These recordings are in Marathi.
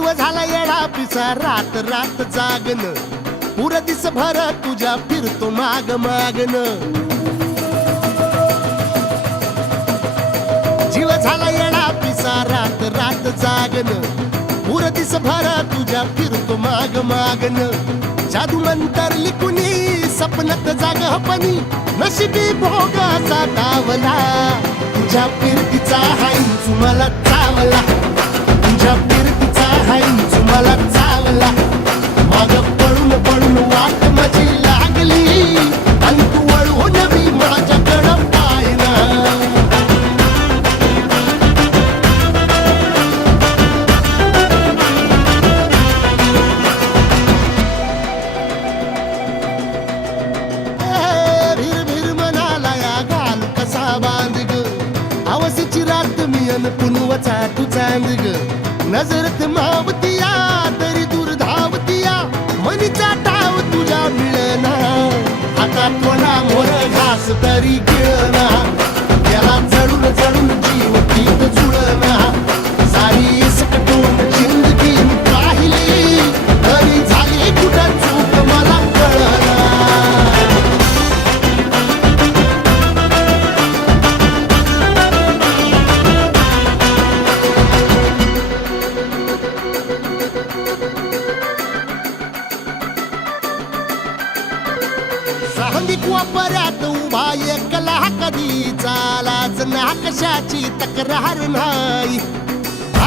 जीव झाला येडा पिसा रात रात जागन पुर दिस भर तुझ्या फिरतो माग मागन जीव झाला येडा पिसा रात रात जागन पुर दिस भर तुझ्या फिरतो माग मागन जादू मंतर लिकुनी सपनात जाग हपनी नशिबी भोगाचा डावला तुझ्या फिरतीचा हाईच मला चावला तुझ्या फिरतीचा हाईच मला चावला माग पळून पळून वाट माझी लागली आणि तू वळून मी माझ्याकडं पाहिला भीर भीर मनाला या घाल कसा बांध ग आवसीची रात मी अन पुनवचा तू चांद ग नजरत मावतिया तरी दूर धावतिया मनीचा टाव तुझ्या मिळना आता थोडा मोर घास तरी गिळना त्याला चढून चढून जीव तीत जुळना सारी सकटून जिंदगी पाहिली तरी झाली कुठं चूक मला कळना सांगिक वापऱ्यात उभा एकला कधी चालाच ना कशाची तक्रार नाही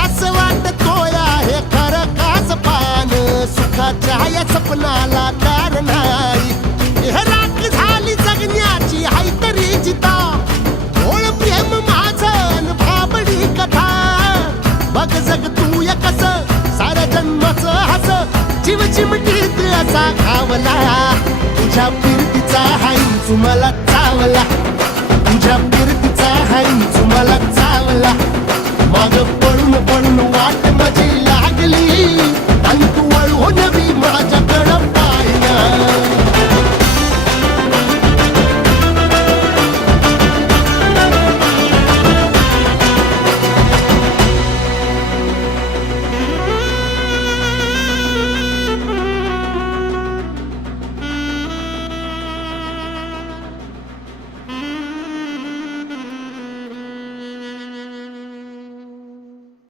असं वाटतोय हे खरं काच पान सुखाच्या या सपनाला कार नाही हे राख झाली जगण्याची हाय तरी जिता ओळ प्रेम माझं भाबडी कथा बघ जग तू या कस साऱ्या जन्माचं हस जीव चिमटीत असा घावला तुझ्या फिरतीचा हाईच मला चावला तुझ्या फिरतीचा हाईच मला चावला माग पळून पळून वाट माझी लागली आणि तू वळून मी माझ्या